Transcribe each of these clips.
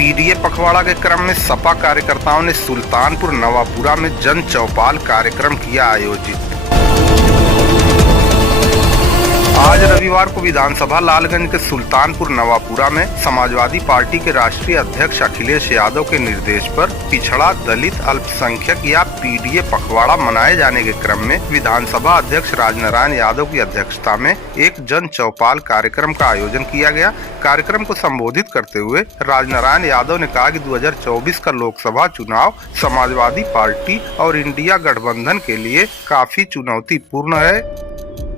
PDA पखवाड़ा के क्रम में सपा कार्यकर्ताओं ने सुल्तानपुर नवापुरा में जन चौपाल कार्यक्रम किया आयोजित। आज रविवार को विधानसभा लालगंज के सुल्तानपुर नवापुरा में समाजवादी पार्टी के राष्ट्रीय अध्यक्ष अखिलेश यादव के निर्देश पर पिछड़ा, दलित, अल्पसंख्यक या पीडीए पखवाड़ा मनाए जाने के क्रम में विधानसभा अध्यक्ष राजनारायण यादव की अध्यक्षता में एक जन चौपाल कार्यक्रम का आयोजन किया गया। कार्यक्रम को संबोधित करते हुए राजनारायण यादव ने कहा कि 2024 का लोकसभा चुनाव समाजवादी पार्टी और इंडिया गठबंधन के लिए काफी चुनौतीपूर्ण है।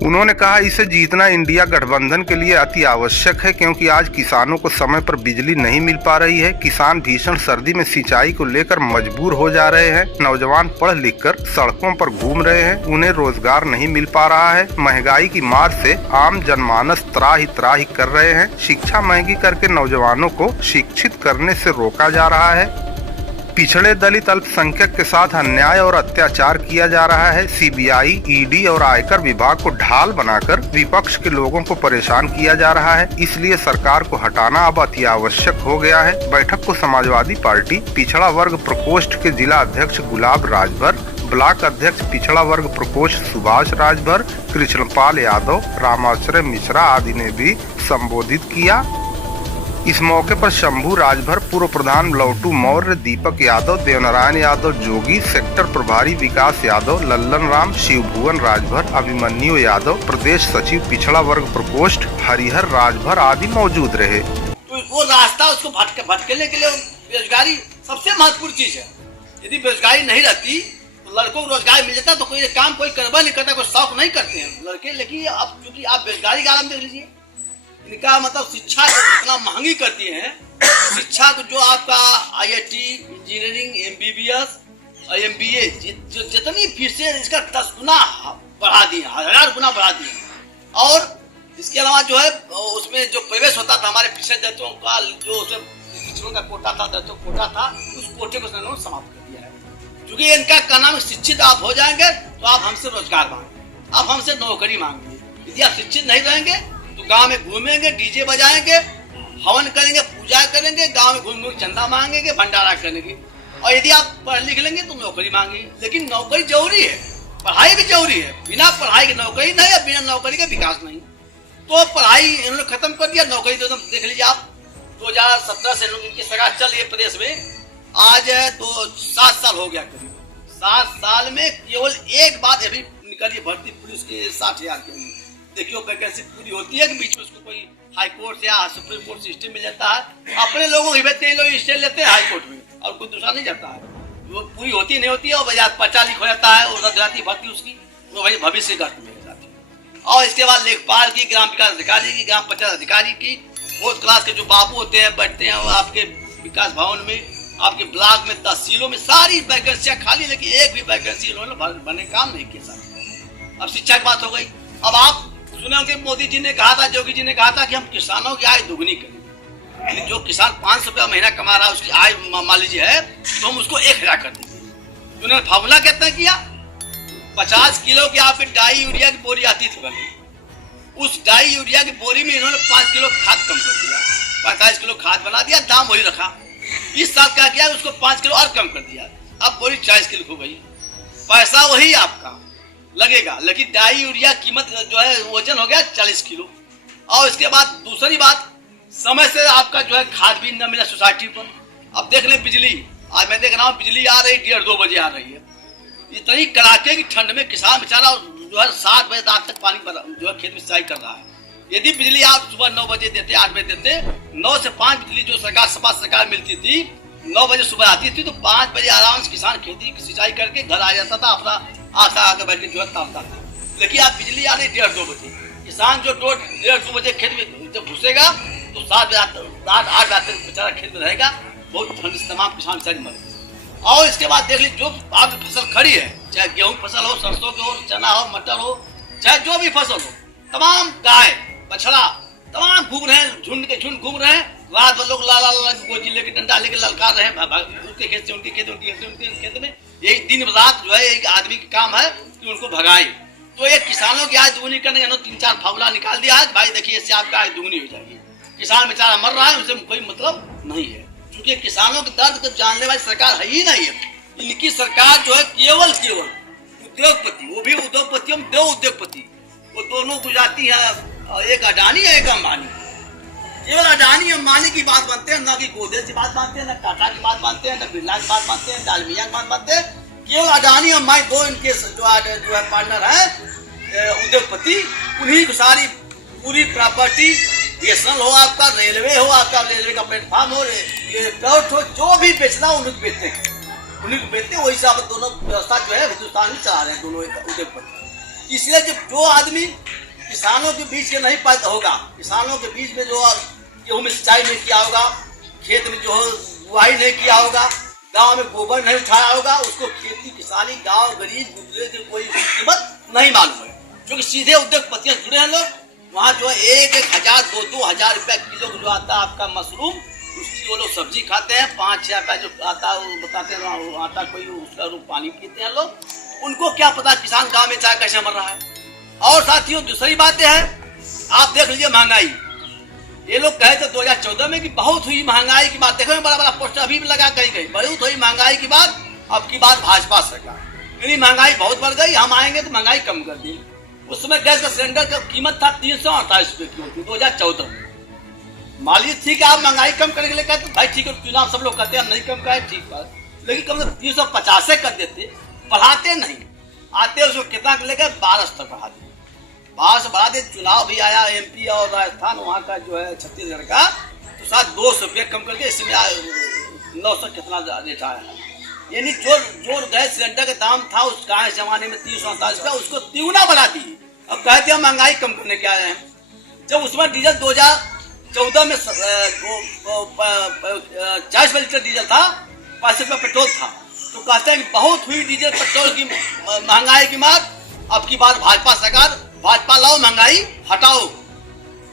उन्होंने कहा, इसे जीतना इंडिया गठबंधन के लिए अति आवश्यक है, क्योंकि आज किसानों को समय पर बिजली नहीं मिल पा रही है। किसान भीषण सर्दी में सिंचाई को लेकर मजबूर हो जा रहे हैं। नौजवान पढ़ लिख कर सड़कों पर घूम रहे हैं, उन्हें रोजगार नहीं मिल पा रहा है। महंगाई की मार से आम जनमानस त्राही कर रहे हैं। शिक्षा महंगी करके नौजवानों को शिक्षित करने से रोका जा रहा है। पिछड़े, दलित, अल्पसंख्यक के साथ अन्याय और अत्याचार किया जा रहा है। सीबीआई, ईडी और आयकर विभाग को ढाल बनाकर विपक्ष के लोगों को परेशान किया जा रहा है। इसलिए सरकार को हटाना अब अति आवश्यक हो गया है। बैठक को समाजवादी पार्टी पिछड़ा वर्ग प्रकोष्ठ के जिला अध्यक्ष गुलाब राजभर, ब्लॉक अध्यक्ष पिछड़ा वर्ग प्रकोष्ठ सुभाष राजभर, कृष्णपाल यादव, रामाश्रय मिश्रा आदि ने भी संबोधित किया। इस मौके पर शंभू राजभर, पूर्व प्रधान लौटू मौर्य, दीपक यादव, देवनारायण यादव जोगी, सेक्टर प्रभारी विकास यादव, लल्लन राम, शिवभुवन राजभर, अभिमन्यु यादव, प्रदेश सचिव पिछड़ा वर्ग प्रकोष्ठ हरिहर राजभर आदि मौजूद रहे। तो वो रास्ता उसको भटकने के लिए बेरोजगारी सबसे महत्वपूर्ण चीज है। यदि बेरोजगारी नहीं रहती तो लड़कों को रोजगार मिल जाता तो कोई काम कोई करवा नहीं करता, कोई शौक नहीं करते हैं लड़के। लेकिन अब क्योंकि आप बेरोजगारी का आलम देख लीजिए, इनका मतलब शिक्षा को इतना महंगी कर दिए हैं। शिक्षा को जो आपका आईआईटी, इंजीनियरिंग, एमबीबीएस और एमबीए जो जितनी फीसें इसका 10 गुना बढ़ा दिए, 1000 गुना बढ़ा दिए। और इसके अलावा जो है उसमें जो प्रवेश होता था हमारे पिछड़े दलितों का, जो उसमें पिछड़ों का कोटा था, दलितों का कोटा था, उस कोटे को उन्होंने समाप्त कर दिया है। क्योंकि इनका कहना है शिक्षित आप हो जाएंगे तो आप हमसे रोजगार मांगे, आप हमसे नौकरी मांगेंगे। यदि आप शिक्षित नहीं रहेंगे तो गांव में घूमेंगे, डीजे बजाएंगे, हवन करेंगे, पूजा करेंगे, गांव में घूम चंदा मांगेंगे, भंडारा करेंगे। और यदि आप पढ़ लिख लेंगे तो नौकरी मांगेंगे। लेकिन नौकरी जरूरी है, पढ़ाई भी जरूरी है। बिना पढ़ाई की नौकरी नहीं है, बिना नौकरी के विकास नहीं। तो पढ़ाई इन्होंने खत्म कर दिया, नौकरी तो देख लीजिए आप 2017 से इनकी सरकार चल रही है प्रदेश में। आज तो 7 साल हो गया करीब। 7 साल में केवल एक बात अभी निकली भर्ती पुलिस के 60,000 के। देखियो वैकेंसी पूरी होती है कि बीच में उसको कोई हाई कोर्ट या सुप्रीम कोर्ट से स्टे मिल जाता है। अपने लोगों की बेहतरीन लोग स्टे लेते हैं हाई कोर्ट में और कोई दूसरा नहीं जाता है। वो पूरी होती नहीं होती है और बाजार 50 लिख हो जाता है और रद्द जाती भर्ती उसकी, वो भाई भविष्य गर्त में हो जाती है। और इसके बाद लेखपाल की, ग्राम विकास अधिकारी की, ग्राम पंचायत अधिकारी की, फोर्थ क्लास के जो बाबू होते हैं बैठते हैं आपके विकास भवन में, आपके ब्लॉक में, तहसीलों में सारी वैकेंसियां खाली, लेकिन एक भी वैकेंसी उन्होंने भरने काम नहीं किया सर। अब शिक्षा की बात हो गई। अब आप सुने होंगे मोदी जी ने कहा था, योगी जी ने कहा था कि हम किसानों की आय दुगनी करेंगे। जो किसान 500 रुपया महीना कमा रहा है उसकी आय मान लीजिए है तो हम उसको 1000 कर देंगे। उन्होंने फार्मूला कितना किया, 50 किलो की आपकी डाई यूरिया की बोरी आती थी बनी, उस डाई यूरिया की बोरी में इन्होंने 5 किलो खाद कम कर दिया, 45 किलो खाद बना दिया, दाम वही रखा। इस साल क्या किया, उसको 5 किलो और कम कर दिया, अब बोरी 40 किलो हो गई। पैसा वही आपका लगेगा, लेकिन डाई यूरिया कीमत जो है वजन हो गया 40 किलो। और इसके बाद दूसरी बात, समय से आपका जो है खाद भी न मिला सोसाइटी पर। अब देख लें बिजली, आज मैं देख रहा हूँ बिजली आ रही 1:30-2 बजे आ रही है। इतनी कड़ाके की ठंड में किसान बेचारा जो है 7 बजे रात तक पानी जो है खेत में सिंचाई कर रहा है। यदि बिजली आप सुबह 9 बजे देते, 8 बजे देते, 9 से 5 बिजली जो सपा सरकार मिलती थी, 9 बजे सुबह आती थी, तो 5 बजे आराम से किसान खेती सिंचाई करके घर आ जाता था, अपना आशा आगे बैठ के जो है तापता था। लेकिन आप बिजली आ रही 1:30-2 बजे, किसान जो 1:30-2 बजे खेत में जब घुसेगा तो 7 बजे रात 8 बजे तक बेचारा खेत में रहेगा, बहुत ठंड से तमाम किसान बेचारे मरे। और इसके बाद देख लीजिए जो आपकी फसल खड़ी है, चाहे गेहूं फसल हो, सरसों की हो, चना हो, मटर हो, चाहे जो भी फसल हो, तमाम गाय बछड़ा तमाम घूम रहे हैं, झुंड के झुंड घूम रहे हैं। रात भर लोग लाल गोजी लेके डंडा लेके ललकार रहे हैं, उनके खेत से उनके खेत, उनके खेत से उनके खेत में। यही दिन रात जो है एक आदमी का काम है कि उनको भगाए। तो ये किसानों की आय दुगनी करने का 3-4 फार्मूला निकाल दिया है, भाई देखिए इससे आपका आय दुगनी हो जाएगी। किसान बेचारा मर रहा है, उसे कोई मतलब नहीं है। क्योंकि किसानों के दर्द को जानने वाली सरकार है ही नहीं है। इनकी सरकार जो है केवल उद्योगपति, वो भी उद्योगपति, हम दो उद्योगपति, वो दोनों गुजराती है, एक अडानी है एक अंबानी। केवल अडानी अंबानी की बात मानते हैं, ना कि गोदरेज की बात मानते हैं, ना टाटा की बात मानते हैं, ना बिरला की बात मानते हैं, डालमिया की बात मानते हैं। केवल अडानी अंबानी दो इनके जो है पार्टनर है उद्योगपति। उन्हीं की सारी पूरी प्रॉपर्टी, बीएसएनएल हो आपका, रेलवे हो आपका, रेलवे का प्लेटफॉर्म हो, ये पोर्ट हो, जो भी बेचना उन्हीं को बेचते हैं, उन्हीं को बेचते हैं। वही हिसाब से दोनों व्यवस्था जो है हिंदुस्तान में चला रहे हैं दोनों उद्योगपति। इसलिए जो आदमी किसानों के बीच में नहीं पैदा होगा, किसानों के बीच में जो गेहूं में सिंचाई नहीं किया होगा, खेत में जो बुआई नहीं किया होगा, गांव में गोबर नहीं उठाया होगा, उसको खेती किसानी गांव गरीब गुजरे की कोई कीमत नहीं मालूम है। क्योंकि सीधे उद्योगपतियों जुड़े हैं लोग। वहाँ जो है 1,000 2,000 रुपया किलो जो आता है आपका मशरूम, उसकी वो लोग सब्जी खाते हैं। 5-6 रुपया जो आता है वो बताते हैं आटा, कोई उसका पानी पीते हैं लोग। उनको क्या पता किसान गाँव में चाय कैसे मर रहा है। और साथियों दूसरी बातें हैं, आप देख लीजिए महंगाई। ये लोग कहे थे 2014 में कि बहुत हुई महंगाई की बात, देखो बड़ा बड़ा पोस्टर अभी भी लगा कहीं बहुत हुई महंगाई की बात। अब की बात भाजपा सरकार, यानी महंगाई बहुत बढ़ गई, हम आएंगे तो महंगाई कम कर देंगे। उस समय गैस का सिलेंडर का कीमत था 328 रुपये किलो 2014 में। मालिक थी कि आप महंगाई कम करने के लिए कहते भाई ठीक है, चुनाव सब लोग कहते हैं हम नहीं कम कराए, ठीक बात, लेकिन कम से कम 350 कर देते, बढ़ाते नहीं। आते उसको कितना लेकर 12 तक बढ़ा दिए, 12 बढ़ा दे। चुनाव भी आया एमपी और राजस्थान वहाँ का जो है छत्तीसगढ़ का, तो साथ 200 रुपये कम करके इसमें 900 कितना रेट आया। यानी जो गैस सिलेंडर का दाम था उस जमाने में 348 रुपया, उसको 3 बढ़ा दिए। अब कहते हैं महंगाई कम करने के आए हैं। जब उसमें डीजल 2014 में 40 रुपये लीटर डीजल था, 5 रुपये पेट्रोल था, तो कहते हैं कि बहुत हुई डीजल पेट्रोल की महंगाई की मार। अब की बार भाजपा सरकार, भाजपा लाओ महंगाई हटाओ।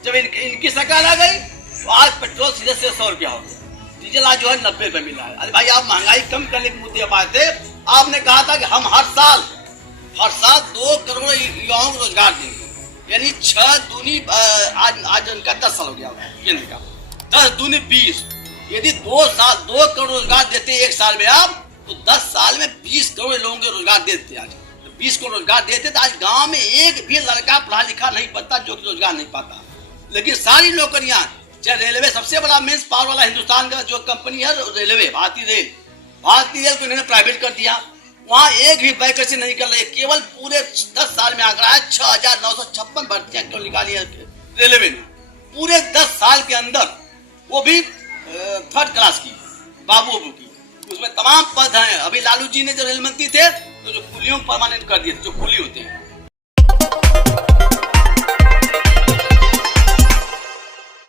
जब इनकी सरकार आ गई तो आज पेट्रोल सीधे से 100 रुपया हो गया, डीजल आज जो है 90 रुपये मिला है। अरे भाई आप महंगाई कम करने के मुद्दे पर आए थे। आपने कहा था कि हम हर साल 2 करोड़ युवाओं को रोजगार देंगे, यानी 6 दूनी आज उनका 10 साल हो गया ये नहीं कहा, 10 दूनी 20। यदि 2 करोड़ रोजगार देते एक साल में आप, तो 10 साल में 20 करोड़ लोगों को रोजगार देते। आज 20 करोड़ रोजगार देते तो आज गांव में एक भी लड़का पढ़ा लिखा नहीं पता जो कि रोजगार नहीं पाता। लेकिन सारी नौकरियां, चाहे रेलवे सबसे बड़ा मेंस पावर वाला हिंदुस्तान का जो कंपनी है रेलवे, भारतीय रेल को इन्होंने प्राइवेट कर दिया। वहाँ एक भी वैकेंसी नहीं कर रहे, केवल पूरे 10 साल में आंकड़ा है 6,956 भर्तियां क्यों निकाली है रेलवे ने पूरे 10 साल के अंदर, वो भी 3rd क्लास की बाबू की। उसमें तमाम पद हैं। अभी लालू जी ने जो रेल मंत्री थे तो जो कुलियों परमानेंट कर दिए, जो कुली होते हैं